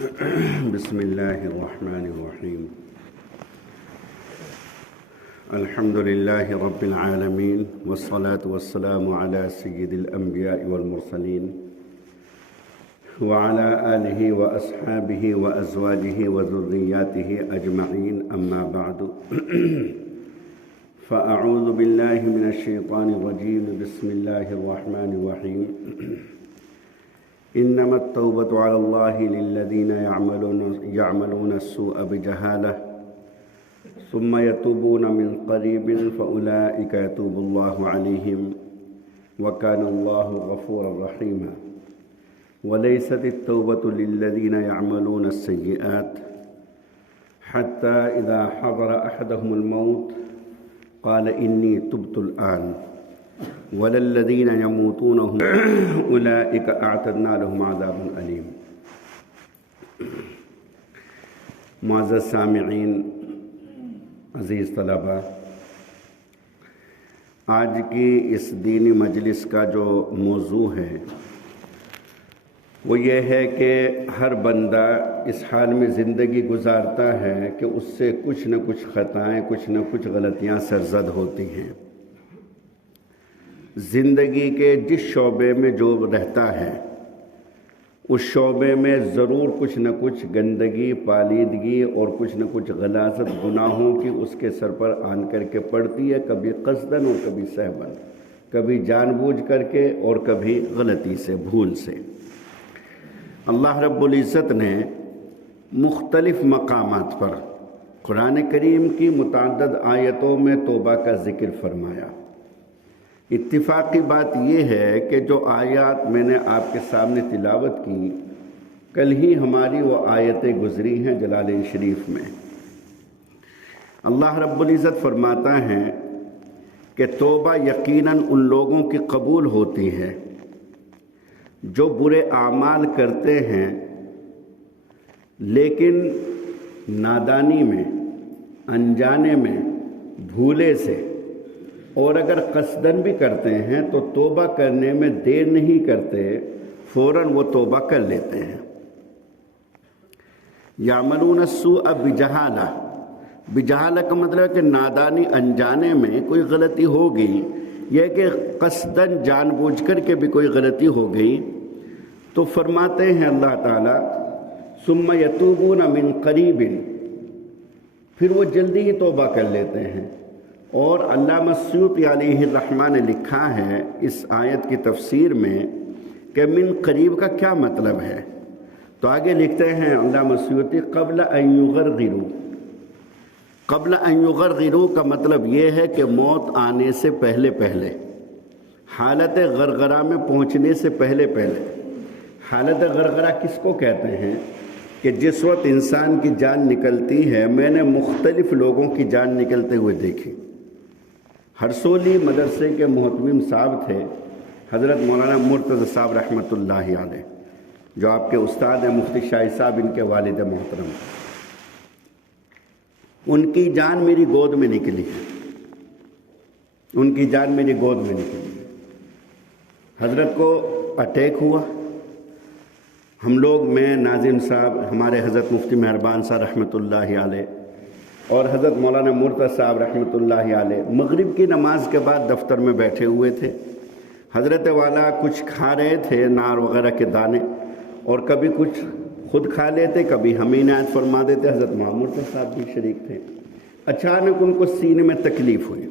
بسم الله الرحمن الرحيم. الحمد لله رب العالمين، والصلاة والسلام على سيد الأنبياء والمرسلين وعلى آله وأصحابه وأزواجه وذرياته أجمعين، أما بعد. فأعوذ بالله من الشيطان الرجيم. بسم الله الرحمن الرحيم. إنما التوبة على الله للذين يعملون السوء بجهالة ثم يتوبون من قريب فأولئك يتوب الله عليهم وكان الله غفورا رحيما. وليست التوبة للذين يعملون السيئات حتى إذا حضر أحدهم الموت قال إني تبت الآن وللذين يموتون أولئك أعتدنا لهم عذاب أليم. معزز سامعین، عزیز طلباء، آج کی اس دینی مجلس کا جو موضوع ہے وہ یہ ہے کہ ہر بندہ اس حال میں زندگی گزارتا ہے کہ اس سے کچھ نہ کچھ خطائیں، کچھ نہ کچھ غلطیاں سرزد ہوتی ہیں. زندگی کے جس شعبے میں جو رہتا ہے اس شعبے میں ضرور کچھ نہ کچھ گندگی، پالیدگی اور کچھ نہ کچھ غلاظت گناہوں کی اس کے سر پر آن کر کے پڑتی ہے، کبھی قصداً اور کبھی سہواً، کبھی جان بوجھ کر کے اور کبھی غلطی سے، بھول سے. اللہ رب العزت نے مختلف مقامات پر قرآن کریم کی متعدد آیتوں میں توبہ کا ذکر فرمایا. اتفاقی بات یہ ہے کہ جو آیات میں نے آپ کے سامنے تلاوت کی، کل ہی ہماری وہ آیتیں گزری ہیں جلالین شریف میں. اللہ رب العزت فرماتا ہے کہ توبہ یقیناً ان لوگوں کی قبول ہوتی ہے جو برے اعمال کرتے ہیں لیکن نادانی میں، انجانے میں، بھولے سے، اور اگر قصداً بھی کرتے ہیں تو توبہ کرنے میں دیر نہیں کرتے، فوراً وہ توبہ کر لیتے ہیں. یعملون السوء بجہالہ، بجہالہ کا مطلب ہے کہ نادانی، انجانے میں کوئی غلطی ہو گئی، یہ کہ قصداً جان بوجھ کر کے بھی کوئی غلطی ہو گئی، تو فرماتے ہیں اللہ تعالیٰ ثم یتوبون من قریب، پھر وہ جلدی ہی توبہ کر لیتے ہیں. اور علامہ سیوطی علیہ الرحمہ نے لکھا ہے اس آیت کی تفسیر میں کہ من قریب کا کیا مطلب ہے، تو آگے لکھتے ہیں علامہ سیوطی قبل ان یغرغروا. قبل ان یغرغروا کا مطلب یہ ہے کہ موت آنے سے پہلے پہلے، حالت غرغرہ میں پہنچنے سے پہلے پہلے. حالت غرغرہ کس کو کہتے ہیں کہ جس وقت انسان کی جان نکلتی ہے. میں نے مختلف لوگوں کی جان نکلتے ہوئے دیکھی. ہرسولی مدرسے کے محتمم صاحب تھے حضرت مولانا مرتضی صاحب رحمۃ اللہ علیہ، جو آپ کے استاد ہیں مفتی شاہی صاحب، ان کے والد محترم. ان کی جان میری گود میں نکلی ہے، ان کی جان میری گود میں نکلی ہے. حضرت کو اٹیک ہوا. ہم لوگ، میں، ناظم صاحب، ہمارے حضرت مفتی مہربان صاحب رحمۃ اللہ علیہ اور حضرت مولانا مرتضی صاحب رحمۃ اللہ علیہ مغرب کی نماز کے بعد دفتر میں بیٹھے ہوئے تھے. حضرت والا کچھ کھا رہے تھے، نار وغیرہ کے دانے، اور کبھی کچھ خود کھا لیتے، کبھی ہمیں عنایت فرما دیتے. حضرت مرتضی صاحب بھی شریک تھے. اچانک ان کو سینے میں تکلیف ہوئی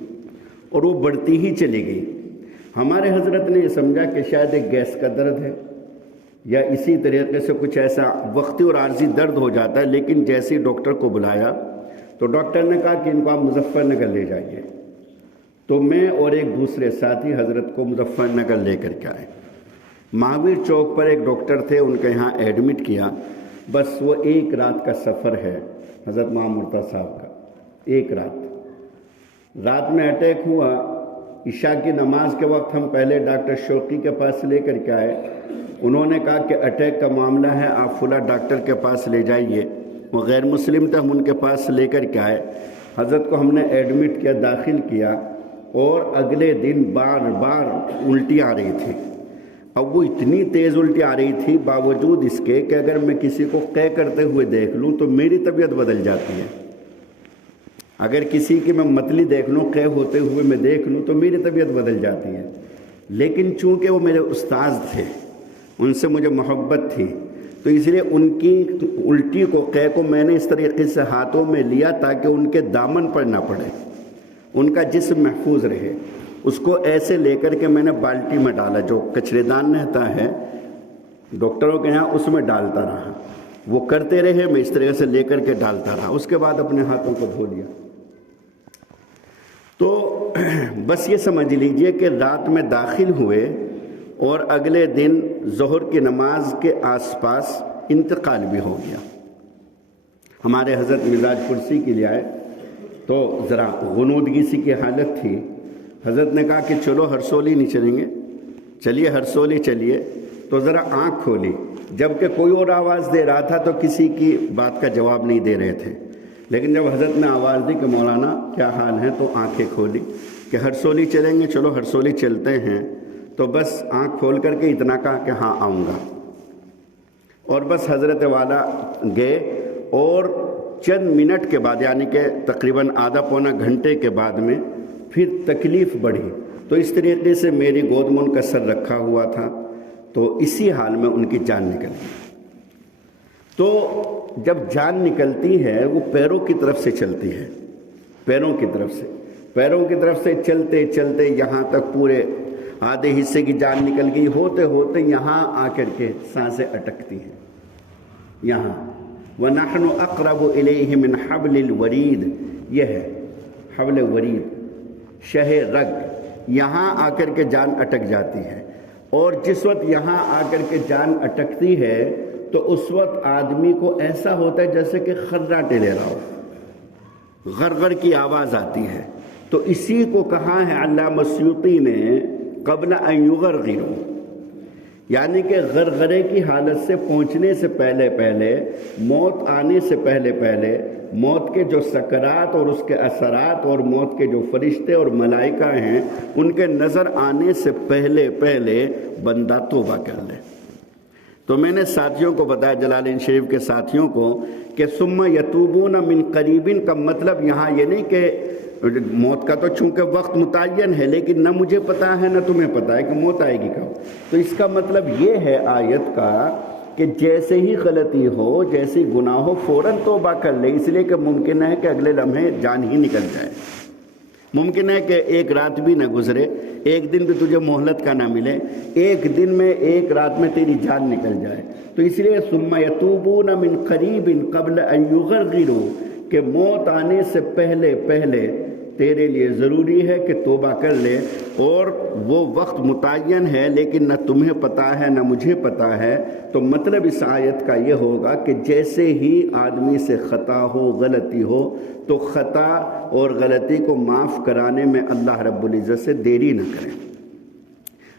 اور وہ بڑھتی ہی چلی گئی. ہمارے حضرت نے یہ سمجھا کہ شاید ایک گیس کا درد ہے یا اسی طریقے سے کچھ ایسا وقتی اور عارضی درد ہو جاتا ہے. لیکن جیسے ہی ڈاکٹر کو بلایا تو ڈاکٹر نے کہا کہ ان کو آپ مظفر نگر لے جائیے. تو میں اور ایک دوسرے ساتھی حضرت کو مظفر نگر لے کر کے آئے. مہاویر چوک پر ایک ڈاکٹر تھے، ان کے یہاں ایڈمٹ کیا. بس وہ ایک رات کا سفر ہے حضرت مرتضی صاحب کا. ایک رات میں اٹیک ہوا. عشاء کی نماز کے وقت ہم پہلے ڈاکٹر شوقی کے پاس لے کر کے آئے. انہوں نے کہا کہ اٹیک کا معاملہ ہے، آپ فلاں ڈاکٹر کے پاس لے جائیے. وہ غیر مسلم تھے، ہم ان کے پاس لے کر کے آئے. حضرت کو ہم نے ایڈمٹ کیا، داخل کیا، اور اگلے دن بار بار الٹی آ رہی تھی. اب وہ اتنی تیز الٹی آ رہی تھی باوجود اس کے کہ اگر میں کسی کو قے کرتے ہوئے دیکھ لوں تو میری طبیعت بدل جاتی ہے، اگر کسی کی میں متلی دیکھ لوں قے ہوتے ہوئے میں دیکھ لوں تو میری طبیعت بدل جاتی ہے، لیکن چونکہ وہ میرے استاذ تھے، ان سے مجھے محبت تھی، تو اس لیے ان کی الٹی کو قے کو میں نے اس طریقے سے ہاتھوں میں لیا تاکہ ان کے دامن پر نہ پڑے، ان کا جسم محفوظ رہے۔ اس کو ایسے لے کر کے میں نے بالٹی میں ڈالا، جو کچرے دان رہتا ہے ڈاکٹروں کے یہاں، اس میں ڈالتا رہا، وہ کرتے رہے، میں اس طریقے سے لے کر کے ڈالتا رہا، اس کے بعد اپنے ہاتھوں کو دھو لیا۔ تو بس یہ سمجھ لیجئے کہ رات میں داخل ہوئے اور اگلے دن ظہر کی نماز کے آس پاس انتقال بھی ہو گیا۔ ہمارے حضرت مزاج پرسی کے لیے آئے تو ذرا غنودگی سی کی حالت تھی، حضرت نے کہا کہ چلو ہرسولی نہیں چلیں گے، چلیے ہرسولی چلیے، تو ذرا آنکھ کھولی، جبکہ کوئی اور آواز دے رہا تھا تو کسی کی بات کا جواب نہیں دے رہے تھے، لیکن جب حضرت نے آواز دی کہ مولانا کیا حال ہے، تو آنکھیں کھولی کہ ہرسولی چلیں گے، چلو ہرسولی چلتے ہیں، تو بس آنکھ کھول کر کے اتنا کہا کہ ہاں آؤں گا، اور بس حضرت والا گئے، اور چند منٹ کے بعد یعنی کہ تقریباً آدھا پونا گھنٹے کے بعد میں پھر تکلیف بڑھی، تو اس طریقے سے میری گود میں ان کا سر رکھا ہوا تھا، تو اسی حال میں ان کی جان نکل گئی۔ تو جب جان نکلتی ہے وہ پیروں کی طرف سے چلتی ہے، پیروں کی طرف سے چلتے چلتے یہاں تک پورے آدھے حصے کی جان نکل گئی، ہوتے ہوتے یہاں آ کر کے سانسیں اٹکتی ہیں، یہاں وَنَحْنُ أَقْرَبُ إِلَيْهِ مِنْ حَبْلِ الْوَرِيدِ، یہ ہے حبل ورید، شہ رگ، یہاں آ کر کے جان اٹک جاتی ہے، اور جس وقت یہاں آ کر کے جان اٹکتی ہے تو اس وقت آدمی کو ایسا ہوتا ہے جیسے کہ خراٹے لے رہا ہو، غرغر کی آواز آتی ہے، تو اسی کو کہا ہے علامہ سیوطی نے قبل ان یغرغروا، یعنی کہ غرغرے کی حالت سے پہنچنے سے پہلے پہلے، موت آنے سے پہلے پہلے، موت کے جو سکرات اور اس کے اثرات اور موت کے جو فرشتے اور ملائکہ ہیں ان کے نظر آنے سے پہلے پہلے بندہ توبہ کر لے۔ تو میں نے ساتھیوں کو بتایا، جلالین شریف کے ساتھیوں کو، کہ ثم یتوبون من قریب کا مطلب یہاں یہ نہیں کہ موت کا تو چونکہ وقت متعین ہے، لیکن نہ مجھے پتا ہے نہ تمہیں پتا ہے کہ موت آئے گی کب، تو اس کا مطلب یہ ہے آیت کا کہ جیسے ہی غلطی ہو، جیسی گناہ ہو، فوراً توبہ کر لے، اس لیے کہ ممکن ہے کہ اگلے لمحے جان ہی نکل جائے، ممکن ہے کہ ایک رات بھی نہ گزرے، ایک دن بھی تجھے مہلت کا نہ ملے، ایک دن میں ایک رات میں تیری جان نکل جائے، تو اس لیے ثم یتوبون من قریب قبل ان یغرغروا، کہ موت آنے سے پہلے پہلے تیرے لیے ضروری ہے کہ توبہ کر لے، اور وہ وقت متعین ہے لیکن نہ تمہیں پتا ہے نہ مجھے پتا ہے، تو مطلب اس آیت کا یہ ہوگا کہ جیسے ہی آدمی سے خطا ہو، غلطی ہو، تو خطا اور غلطی کو معاف کرانے میں اللہ رب العزت سے دیری نہ کریں۔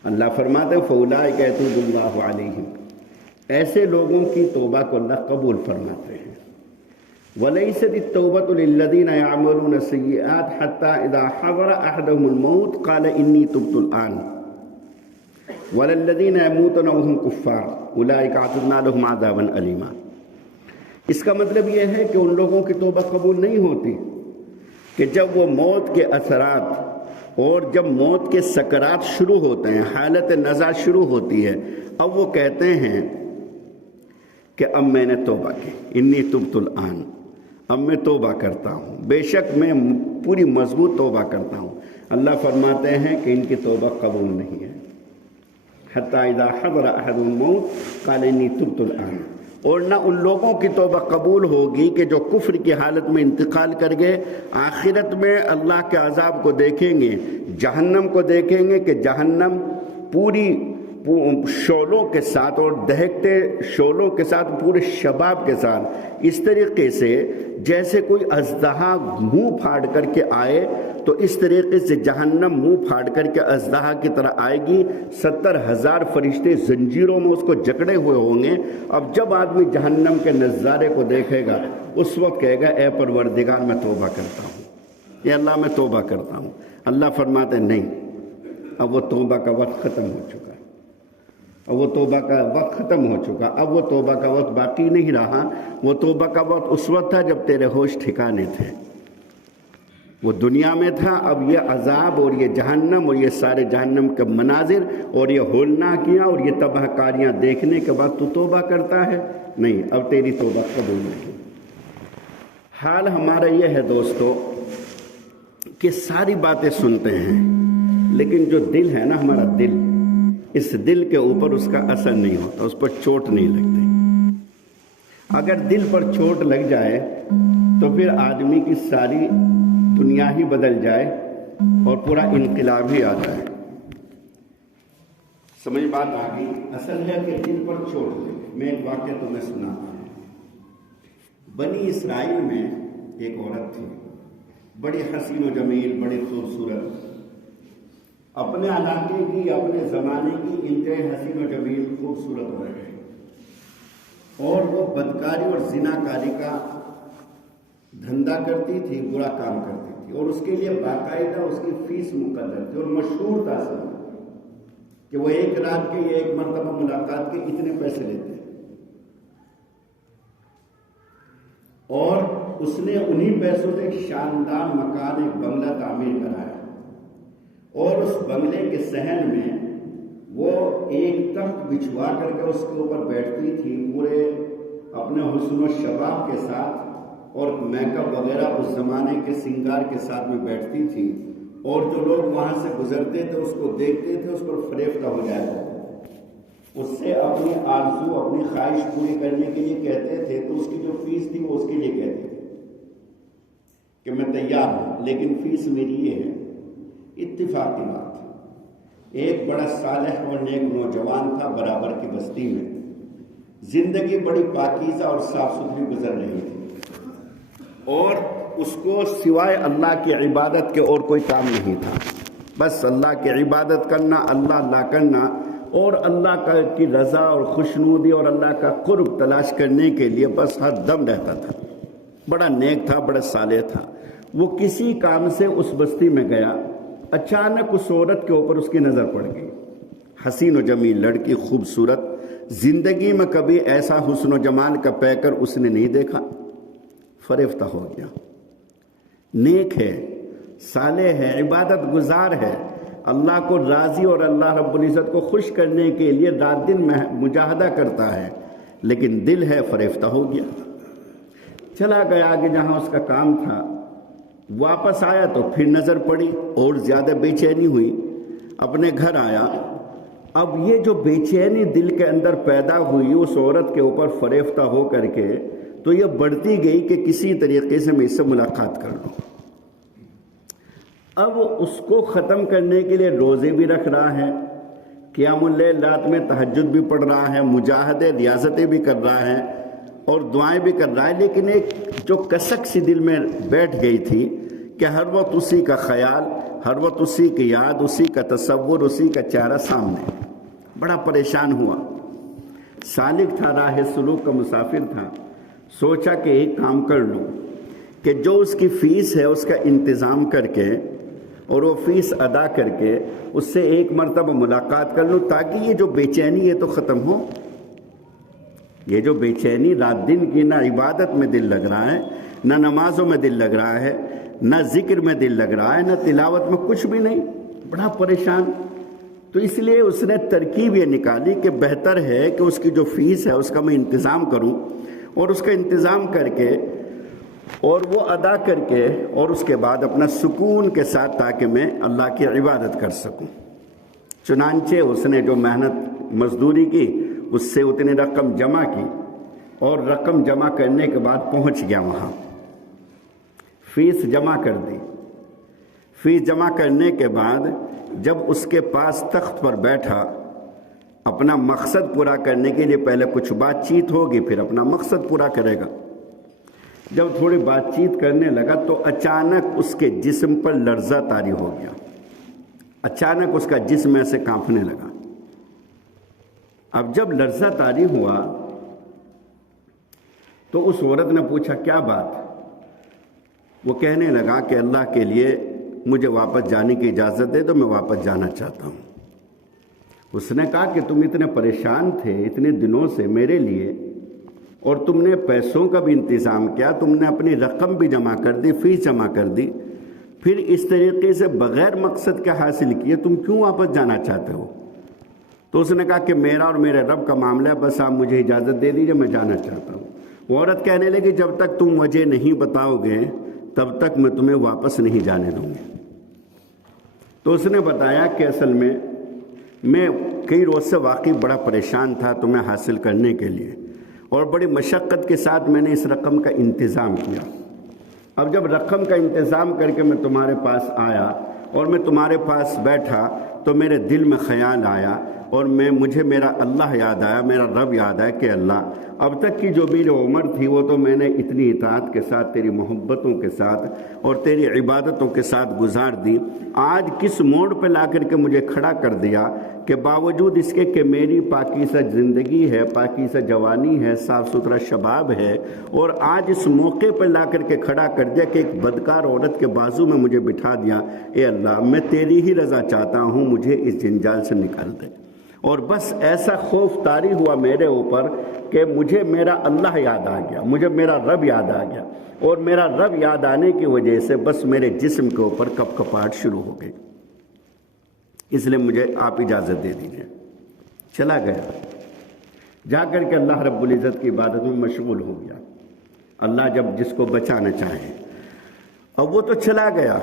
اللہ فرماتے ہیں فَأُولَٰئِكَ يَتُوبُ اللَّهُ عَلَيْهِمْ، ایسے لوگوں کی توبہ کو اللہ قبول فرماتے ہیں۔ وَلَيْسَتِ التَّوْبَةُ لِلَّذِينَ يَعْمَلُونَ السَّيِّئَاتِ حَتَّى إِذَا حَضَرَ أَحَدَهُمُ الْمَوْتُ قَالَ إِنِّي تُبْتُ الْآنَ وَلَا الَّذِينَ يَمُوتُونَ وَهُمْ كُفَّارٌ أُولَٰئِكَ أَعْتَدْنَا لَهُمْ عَذَابًا أَلِيمًا۔ اس کا مطلب یہ ہے کہ ان لوگوں کی توبہ قبول نہیں ہوتی کہ جب وہ موت کے اثرات اور جب موت کے سکرات شروع ہوتے ہیں، حالت نزع شروع ہوتی ہے، اب وہ کہتے ہیں کہ اب میں نے توبہ کی، انی تبت الآن، اب میں توبہ کرتا ہوں، بے شک میں پوری مضبوط توبہ کرتا ہوں۔ اللہ فرماتے ہیں کہ ان کی توبہ قبول نہیں ہے۔ حتی اذا حضر احدهم الموت قال انی تبت الآن، اور نہ ان لوگوں کی توبہ قبول ہوگی کہ جو کفر کی حالت میں انتقال کر گئے، آخرت میں اللہ کے عذاب کو دیکھیں گے، جہنم کو دیکھیں گے کہ جہنم پوری شعلوں کے ساتھ اور دہکتے شعلوں کے ساتھ، پورے شباب کے ساتھ، اس طریقے سے جیسے کوئی اژدہا منہ پھاڑ کر کے آئے، تو اس طریقے سے جہنم منہ پھاڑ کر کے اژدہا کی طرح آئے گی، 70,000 فرشتے زنجیروں میں اس کو جکڑے ہوئے ہوں گے۔ اب جب آدمی جہنم کے نظارے کو دیکھے گا، اس وقت کہے گا اے پروردگار میں توبہ کرتا ہوں، اے اللہ میں توبہ کرتا ہوں۔ اللہ فرماتے نہیں، اب وہ توبہ کا وقت ختم ہو چکا ہے، اور وہ توبہ کا وقت ختم ہو چکا، اب وہ توبہ کا وقت باقی نہیں رہا، وہ توبہ کا وقت اس وقت تھا جب تیرے ہوش ٹھکانے تھے، وہ دنیا میں تھا۔ اب یہ عذاب اور یہ جہنم اور یہ سارے جہنم کے مناظر اور یہ ہولناکیاں اور یہ تباہ کاریاں دیکھنے کے بعد تو توبہ کرتا ہے؟ نہیں، اب تیری توبہ قبول نہیں۔ حال ہمارا یہ ہے دوستو کہ ساری باتیں سنتے ہیں، لیکن جو دل ہے نا، ہمارا دل، اس دل کے اوپر اس کا اثر نہیں ہوتا، اس پر چوٹ نہیں لگتی۔ اگر دل پر چوٹ لگ جائے تو پھر آدمی کی ساری دنیا ہی بدل جائے اور پورا انقلاب ہی آ جائے۔ سمجھ بات آ گئی؟ اصل ہے کہ دل پر چوٹ لگے۔ میں ایک واقعہ تمہیں سناتا ہوں۔ بنی اسرائیل میں ایک عورت تھی، بڑی حسین و جمیل، بڑی خوبصورت، اپنے علاقے کی، اپنے زمانے کی انتہائی حسین و جمیل خوبصورت عورت ہے، اور وہ بدکاری اور زناکاری کا دھندا کرتی تھی، برا کام کرتی تھی، اور اس کے لیے باقاعدہ اس کی فیس مقرر تھی، اور مشہور تھا سب کہ وہ ایک رات کے یا ایک مرتبہ ملاقات کے اتنے پیسے لیتے ہیں، اور اس نے انہی پیسوں سے ایک شاندار مکان، ایک بنگلہ تعمیر کرایا، اور اس بنگلے کے صحن میں وہ ایک تخت بچھوا کر کے اس کے اوپر بیٹھتی تھی، پورے اپنے حسن و شباب کے ساتھ اور میک اپ وغیرہ اس زمانے کے سنگار کے ساتھ میں بیٹھتی تھی، اور جو لوگ وہاں سے گزرتے تھے اس کو دیکھتے تھے، اس پر فریفتہ ہو جاتا، اس سے اپنی آرزو، اپنی خواہش پوری کرنے کے لیے کہتے تھے، تو اس کی جو فیس تھی وہ اس کے لیے کہتے تھے کہ میں تیار ہوں، لیکن فیس میری یہ ہے۔ اتفاقی بات، ایک بڑا صالح اور نیک نوجوان تھا برابر کی بستی میں، زندگی بڑی پاکیزہ اور صاف ستھری گزر رہی تھی، اور اس کو سوائے اللہ کی عبادت کے اور کوئی کام نہیں تھا، بس اللہ کی عبادت کرنا، اللہ کرنا، اور اللہ کی رضا اور خوشنودی اور اللہ کا قرب تلاش کرنے کے لیے بس ہر دم رہتا تھا۔ بڑا نیک تھا، بڑا صالح تھا۔ وہ کسی کام سے اس بستی میں گیا، اچانک اس عورت کے اوپر اس کی نظر پڑ گئی، حسین و جمیل لڑکی، خوبصورت، زندگی میں کبھی ایسا حسن و جمال کا پیکر اس نے نہیں دیکھا، فریفتہ ہو گیا۔ نیک ہے، صالح ہے، عبادت گزار ہے، اللہ کو راضی اور اللہ رب العزت کو خوش کرنے کے لیے رات دن مجاہدہ کرتا ہے، لیکن دل ہے فریفتہ ہو گیا۔ چلا گیا آگے جہاں اس کا کام تھا، واپس آیا تو پھر نظر پڑی، اور زیادہ بے چینی ہوئی، اپنے گھر آیا۔ اب یہ جو بے چینی دل کے اندر پیدا ہوئی اس عورت کے اوپر فریفتہ ہو کر کے، تو یہ بڑھتی گئی کہ کسی طریقے سے میں اس سے ملاقات کر لوں۔ اب اس کو ختم کرنے کے لیے روزے بھی رکھ رہا ہے، قیام اللیل رات میں تہجد بھی پڑھ رہا ہے، مجاہدے ریاضتیں بھی کر رہا ہے، اور دعائیں بھی کر رہا ہے، لیکن ایک جو کسک سی دل میں بیٹھ گئی تھی کہ ہر وقت اسی کا خیال، ہر وقت اسی کی یاد، اسی کا تصور، اسی کا چہرہ سامنے۔ بڑا پریشان ہوا، سالک تھا، راہ سلوک کا مسافر تھا، سوچا کہ ایک کام کر لوں کہ جو اس کی فیس ہے اس کا انتظام کر کے اور وہ فیس ادا کر کے اس سے ایک مرتبہ ملاقات کر لوں، تاکہ یہ جو بے چینی ہے تو ختم ہو۔ یہ جو بے چینی رات دن کی، نہ عبادت میں دل لگ رہا ہے، نہ نمازوں میں دل لگ رہا ہے، نہ ذکر میں دل لگ رہا ہے، نہ تلاوت میں، کچھ بھی نہیں، بڑا پریشان۔ تو اس لیے اس نے ترکیب یہ نکالی کہ بہتر ہے کہ اس کی جو فیس ہے اس کا میں انتظام کروں، اور اس کا انتظام کر کے اور وہ ادا کر کے، اور اس کے بعد اپنا سکون کے ساتھ، تاکہ میں اللہ کی عبادت کر سکوں۔ چنانچہ اس نے جو محنت مزدوری کی اس سے اتنی رقم جمع کی، اور رقم جمع کرنے کے بعد پہنچ گیا وہاں، فیس جمع کر دی۔ فیس جمع کرنے کے بعد جب اس کے پاس تخت پر بیٹھا، اپنا مقصد پورا کرنے کے لیے پہلے کچھ بات چیت ہوگی، پھر اپنا مقصد پورا کرے گا۔ جب تھوڑی بات چیت کرنے لگا تو اچانک اس کے جسم پر لرزہ طاری ہو گیا، اچانک اس کا جسم ایسے کانپنے لگا۔ اب جب لرزہ طاری ہوا تو اس عورت نے پوچھا کیا بات؟ وہ کہنے لگا کہ اللہ کے لیے مجھے واپس جانے کی اجازت دے تو میں واپس جانا چاہتا ہوں۔ اس نے کہا کہ تم اتنے پریشان تھے اتنے دنوں سے میرے لیے، اور تم نے پیسوں کا بھی انتظام کیا، تم نے اپنی رقم بھی جمع کر دی، فیس جمع کر دی، پھر اس طریقے سے بغیر مقصد کے حاصل کیے تم کیوں واپس جانا چاہتے ہو؟ تو اس نے کہا کہ میرا اور میرے رب کا معاملہ ہے، بس آپ مجھے اجازت دے دیجیے، میں جانا چاہتا ہوں۔ وہ عورت کہنے لگی جب تک تم وجہ نہیں بتاؤ گے تب تک میں تمہیں واپس نہیں جانے دوں گی۔ تو اس نے بتایا کہ اصل میں کئی روز سے واقعی بڑا پریشان تھا تمہیں حاصل کرنے کے لیے، اور بڑی مشقت کے ساتھ میں نے اس رقم کا انتظام کیا۔ اب جب رقم کا انتظام کر کے میں تمہارے پاس آیا اور میں تمہارے پاس بیٹھا تو میرے دل میں خیال آیا، اور مجھے میرا اللہ یاد آیا، میرا رب یاد آیا کہ اللہ اب تک کی جو میری عمر تھی وہ تو میں نے اتنی اطاعت کے ساتھ، تیری محبتوں کے ساتھ اور تیری عبادتوں کے ساتھ گزار دی، آج کس موڑ پہ لا کر کے مجھے کھڑا کر دیا کہ باوجود اس کے کہ میری پاکیزہ زندگی ہے، پاکیزہ جوانی ہے، صاف ستھرا شباب ہے، اور آج اس موقع پہ لا کر کے کھڑا کر دیا کہ ایک بدکار عورت کے بازو میں مجھے بٹھا دیا۔ اے اللہ میں تیری ہی رضا چاہتا ہوں، مجھے اس جنجال سے نکال دے۔ اور بس ایسا خوف طاری ہوا میرے اوپر کہ مجھے میرا اللہ یاد آ گیا، مجھے میرا رب یاد آ گیا، اور میرا رب یاد آنے کی وجہ سے بس میرے جسم کے اوپر کپ کپاہٹ شروع ہو گئی، اس لیے مجھے آپ اجازت دے دیجئے۔ چلا گیا، جا کر کے اللہ رب العزت کی عبادت میں مشغول ہو گیا۔ اللہ جب جس کو بچانا چاہے، اب وہ تو چلا گیا،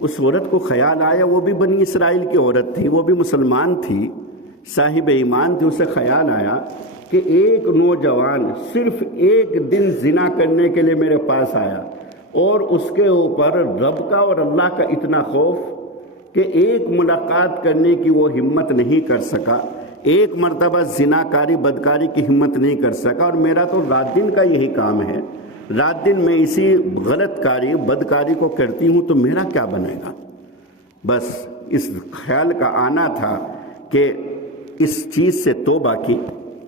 اس عورت کو خیال آیا، وہ بھی بنی اسرائیل کی عورت تھی، وہ بھی مسلمان تھی، صاحب ایمان تھی، اسے خیال آیا کہ ایک نوجوان صرف ایک دن زنا کرنے کے لیے میرے پاس آیا، اور اس کے اوپر رب کا اور اللہ کا اتنا خوف کہ ایک ملاقات کرنے کی وہ ہمت نہیں کر سکا، ایک مرتبہ زنا کاری بدکاری کی ہمت نہیں کر سکا، اور میرا تو رات دن کا یہی کام ہے، رات دن میں اسی غلط کاری بدکاری کو کرتی ہوں، تو میرا کیا بنے گا؟ بس اس خیال کا آنا تھا کہ اس چیز سے توبہ کی،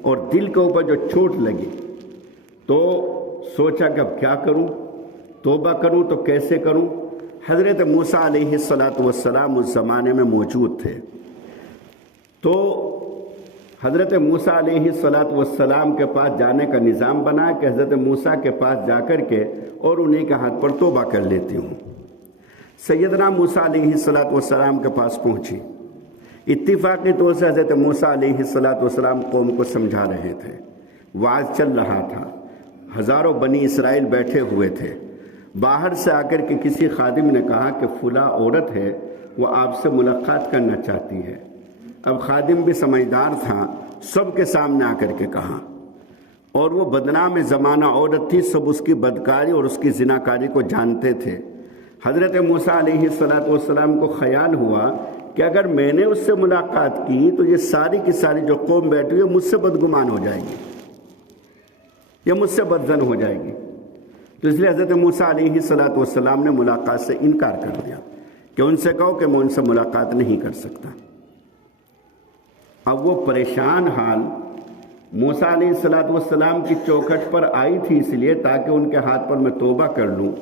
اور دل کے اوپر جو چوٹ لگی تو سوچا کہ اب کیا کروں، توبہ کروں تو کیسے کروں؟ حضرت موسیٰ علیہ السلام اس زمانے میں موجود تھے، تو حضرت موسیٰ علیہ السلام کے پاس جانے کا نظام بنا کہ حضرت موسیٰ کے پاس جا کر کے اور انہیں کے ہاتھ پر توبہ کر لیتی ہوں۔ سیدنا موسیٰ علیہ السلام کے پاس پہنچی، اتفاقی طور سے حضرت موسیٰ علیہ السلام قوم کو سمجھا رہے تھے، وعظ چل رہا تھا، ہزاروں بنی اسرائیل بیٹھے ہوئے تھے، باہر سے آ کر کے کسی خادم نے کہا کہ فلاں عورت ہے، وہ آپ سے ملاقات کرنا چاہتی ہے۔ اب خادم بھی سمجھدار تھا، سب کے سامنے آ کر کے کہا، اور وہ بدنام زمانہ عورت تھی، سب اس کی بدکاری اور اس کی زناکاری کو جانتے تھے۔ حضرت موسیٰ علیہ السلام کو خیال ہوا کہ اگر میں نے اس سے ملاقات کی تو یہ ساری کی ساری جو قوم بیٹھی ہے مجھ سے بدگمان ہو جائے گی، یہ مجھ سے بدظن ہو جائے گی، تو اس لیے حضرت موسیٰ علیہ السلام نے ملاقات سے انکار کر دیا کہ ان سے کہو کہ میں ان سے ملاقات نہیں کر سکتا۔ اب وہ پریشان حال موسیٰ علیہ السلام کی چوکھٹ پر آئی تھی، اس لیے تاکہ ان کے ہاتھ پر میں توبہ کر لوں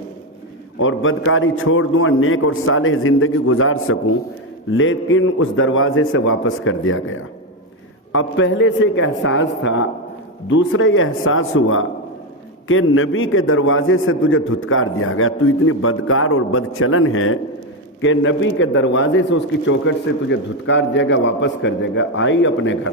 اور بدکاری چھوڑ دوں اور نیک اور صالح زندگی گزار سکوں، لیکن اس دروازے سے واپس کر دیا گیا۔ اب پہلے سے ایک احساس تھا، دوسرے یہ احساس ہوا کہ نبی کے دروازے سے تجھے دھتکار دیا گیا، تو اتنی بدکار اور بد چلن ہے کہ نبی کے دروازے سے اس کی چوکھٹ سے تجھے دھتکار دے گا، واپس کر دے گا۔ آئی اپنے گھر،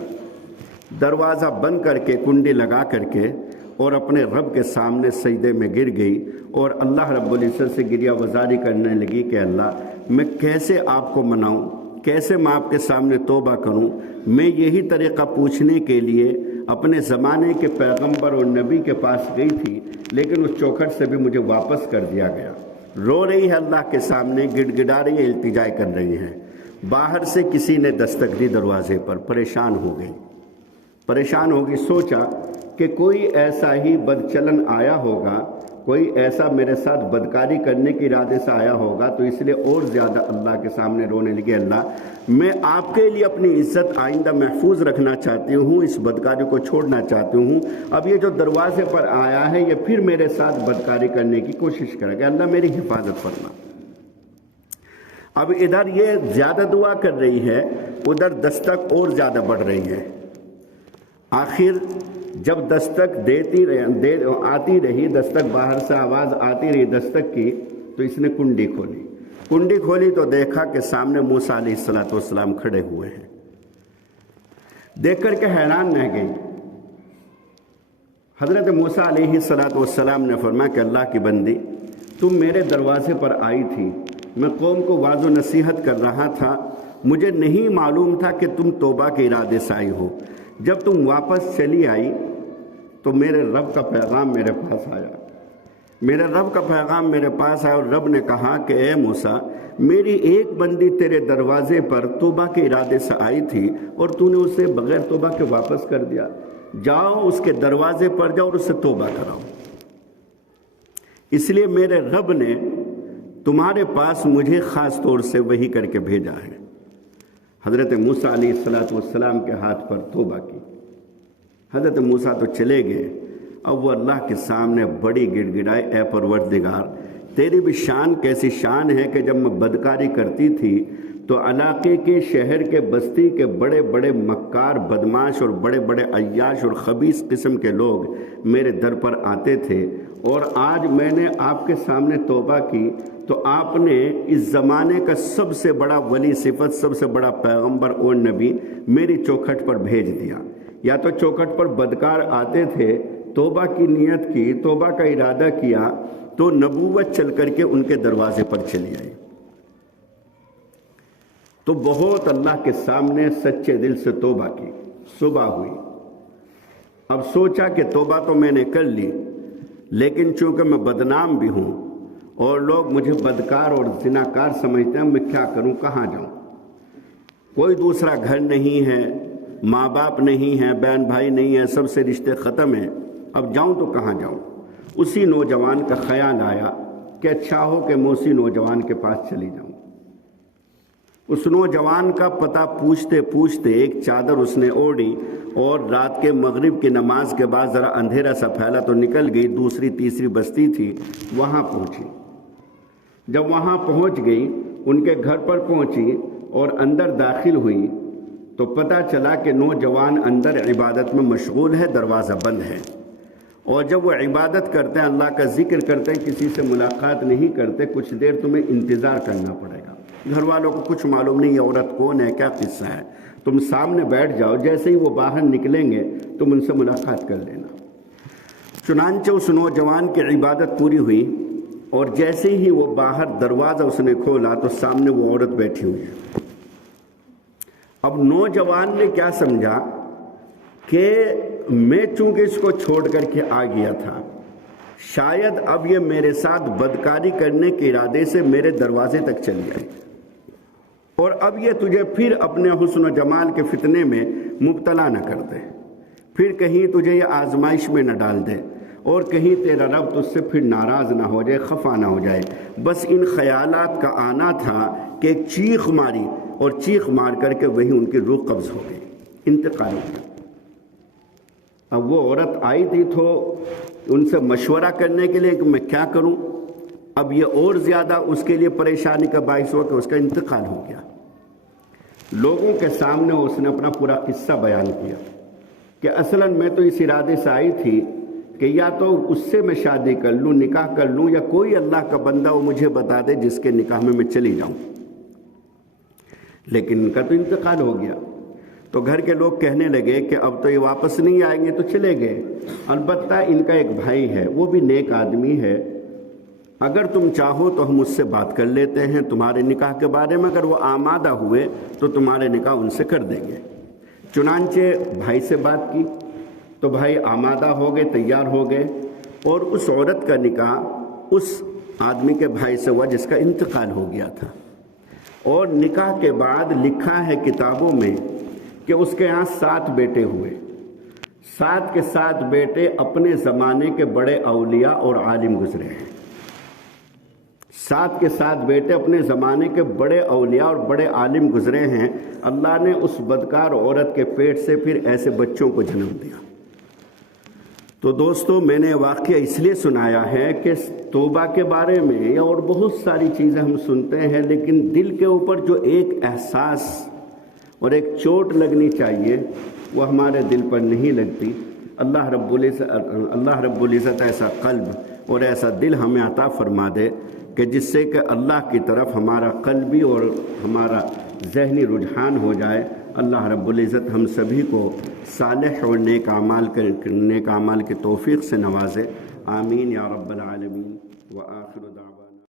دروازہ بند کر کے کنڈی لگا کر کے اور اپنے رب کے سامنے سجدے میں گر گئی اور اللہ رب العزت سے گریہ وزاری کرنے لگی کہ اللہ میں کیسے آپ کو مناؤں، کیسے میں آپ کے سامنے توبہ کروں؟ میں یہی طریقہ پوچھنے کے لیے اپنے زمانے کے پیغمبر اور نبی کے پاس گئی تھی، لیکن اس چوکھٹ سے بھی مجھے واپس کر دیا گیا۔ رو رہی ہے اللہ کے سامنے، گڑ گڑا رہی ہے، التجا کر رہی ہیں۔ باہر سے کسی نے دستک دی دروازے پر، پریشان ہو گئی، پریشان ہوگی، سوچا کہ کوئی ایسا ہی بدچلن آیا ہوگا، کوئی ایسا میرے ساتھ بدکاری کرنے کے ارادے سے آیا ہوگا، تو اس لیے اور زیادہ اللہ کے سامنے رونے لگے، اللہ میں آپ کے لیے اپنی عزت آئندہ محفوظ رکھنا چاہتی ہوں، اس بدکاری کو چھوڑنا چاہتی ہوں، اب یہ جو دروازے پر آیا ہے یہ پھر میرے ساتھ بدکاری کرنے کی کوشش کرے گا، اللہ میری حفاظت فرما۔ اب ادھر یہ زیادہ دعا کر رہی ہے ادھر دستک اور زیادہ بڑھ رہی ہے۔ آخر جب دستک آتی رہی، دستک باہر سے آواز آتی رہی دستک کی، تو اس نے کنڈی کھولی تو دیکھا کہ سامنے موسیٰ علیہ السلام کھڑے ہوئے ہیں۔ دیکھ کر کے حیران رہ گئی۔ حضرت موسیٰ علیہ السلام نے فرمایا کہ اللہ کی بندی، تم میرے دروازے پر آئی تھی، میں قوم کو واعظ و نصیحت کر رہا تھا، مجھے نہیں معلوم تھا کہ تم توبہ کے ارادے سے آئی ہو۔ جب تم واپس چلی آئی تو میرے رب کا پیغام میرے پاس آیا، اور رب نے کہا کہ اے موسیٰ، میری ایک بندی تیرے دروازے پر توبہ کے ارادے سے آئی تھی اور تو نے اسے بغیر توبہ کے واپس کر دیا، جاؤ اس کے دروازے پر جاؤ اور اسے توبہ کراؤ۔ اس لیے میرے رب نے تمہارے پاس مجھے خاص طور سے وحی کر کے بھیجا ہے۔ حضرت موسیٰ علیہ السلام کے ہاتھ پر توبہ کی۔ حضرت موسیٰ تو چلے گئے، اب وہ اللہ کے سامنے بڑی گڑ گڑائے، اے پروردگار، تیری بھی شان کیسی شان ہے کہ جب میں بدکاری کرتی تھی تو علاقے کے، شہر کے، بستی کے بڑے بڑے مکار، بدماش اور بڑے بڑے عیاش اور خبیث قسم کے لوگ میرے در پر آتے تھے، اور آج میں نے آپ کے سامنے توبہ کی تو آپ نے اس زمانے کا سب سے بڑا ولی صفت، سب سے بڑا پیغمبر اور نبی میری چوکھٹ پر بھیج دیا۔ یا تو چوکھٹ پر بدکار آتے تھے، توبہ کی نیت کی، توبہ کا ارادہ کیا تو نبوت چل کر کے ان کے دروازے پر چلی آئی۔ تو بہت اللہ کے سامنے سچے دل سے توبہ کی۔ صبح ہوئی، اب سوچا کہ توبہ تو میں نے کر لی، لیکن چونکہ میں بدنام بھی ہوں اور لوگ مجھے بدکار اور زناکار سمجھتے ہیں، میں کیا کروں، کہاں جاؤں؟ کوئی دوسرا گھر نہیں ہے، ماں باپ نہیں ہے، بہن بھائی نہیں ہے، سب سے رشتے ختم ہیں، اب جاؤں تو کہاں جاؤں؟ اسی نوجوان کا خیال آیا کہ اچھا ہو کہ میں اسی نوجوان کے پاس چلی جاؤں۔ اس نوجوان کا پتہ پوچھتے پوچھتے ایک چادر اس نے اوڑھی اور رات کے مغرب کی نماز کے بعد ذرا اندھیرا سا پھیلا تو نکل گئی، دوسری تیسری بستی تھی، وہاں پہنچی۔ جب وہاں پہنچ گئی، ان کے گھر پر پہنچی اور اندر داخل ہوئی تو پتہ چلا کہ نوجوان اندر عبادت میں مشغول ہے، دروازہ بند ہے، اور جب وہ عبادت کرتے ہیں، اللہ کا ذکر کرتے ہیں، کسی سے ملاقات نہیں کرتے، کچھ دیر تمہیں انتظار کرنا پڑے گا۔ گھر والوں کو کچھ معلوم نہیں یہ عورت کون ہے، کیا قصہ ہے، تم سامنے بیٹھ جاؤ، جیسے ہی وہ باہر نکلیں گے تم ان سے ملاقات کر لینا۔ چنانچہ اس نوجوان کی عبادت پوری ہوئی، اور جیسے ہی وہ باہر دروازہ اس نے کھولا تو سامنے وہ عورت بیٹھی ہوئی ہے۔ اب نوجوان نے کیا سمجھا کہ میں چونکہ اس کو چھوڑ کر کے آ گیا تھا، شاید اب یہ میرے ساتھ بدکاری کرنے کے ارادے سے میرے دروازے تک چلی آئی، اور اب یہ تجھے پھر اپنے حسن و جمال کے فتنے میں مبتلا نہ کر دے، پھر کہیں تجھے یہ آزمائش میں نہ ڈال دے، اور کہیں تیرا رب تجھ سے پھر ناراض نہ ہو جائے، خفا نہ ہو جائے۔ بس ان خیالات کا آنا تھا کہ ایک چیخ ماری، اور چیخ مار کر کے وہی ان کی روح قبض ہو گئی، انتقال ہو گیا۔ اب وہ عورت آئی تھی تو ان سے مشورہ کرنے کے لیے کہ میں کیا کروں، اب یہ اور زیادہ اس کے لیے پریشانی کا باعث ہوا کہ اس کا انتقال ہو گیا۔ لوگوں کے سامنے اس نے اپنا پورا قصہ بیان کیا کہ اصلاً میں تو اس ارادے سے آئی تھی کہ یا تو اس سے میں شادی کر لوں، نکاح کر لوں، یا کوئی اللہ کا بندہ وہ مجھے بتا دے جس کے نکاح میں چلی جاؤں، لیکن ان کا تو انتقال ہو گیا۔ تو گھر کے لوگ کہنے لگے کہ اب تو یہ واپس نہیں آئیں گے، تو چلے گئے۔ البتہ ان کا ایک بھائی ہے، وہ بھی نیک آدمی ہے، اگر تم چاہو تو ہم اس سے بات کر لیتے ہیں تمہارے نکاح کے بارے میں، اگر وہ آمادہ ہوئے تو تمہارے نکاح ان سے کر دیں گے۔ چنانچہ بھائی سے بات کی تو بھائی آمادہ ہو گئے، تیار ہو گئے، اور اس عورت کا نکاح اس آدمی کے بھائی سے ہوا جس کا انتقال ہو گیا تھا۔ اور نکاح کے بعد لکھا ہے کتابوں میں کہ اس کے یہاں 7 بیٹے ہوئے، 7 کے 7 بیٹے اپنے زمانے کے بڑے اولیاء اور عالم گزرے ہیں۔ 7 کے 7 بیٹے اپنے زمانے کے بڑے اولیاء اور بڑے عالم گزرے ہیں۔ اللہ نے اس بدکار عورت کے پیٹ سے پھر ایسے بچوں کو جنم دیا۔ تو دوستو، میں نے واقعہ اس لیے سنایا ہے کہ توبہ کے بارے میں اور بہت ساری چیزیں ہم سنتے ہیں، لیکن دل کے اوپر جو ایک احساس اور ایک چوٹ لگنی چاہیے وہ ہمارے دل پر نہیں لگتی۔ اللہ رب العزت ایسا قلب اور ایسا دل ہمیں عطا فرما دے کہ جس سے کہ اللہ کی طرف ہمارا قلبی اور ہمارا ذہنی رجحان ہو جائے۔ اللہ رب العزت ہم سبھی کو صالح اور نیک اعمال کی توفیق سے نوازے، آمین یا رب العالمین۔ وآخر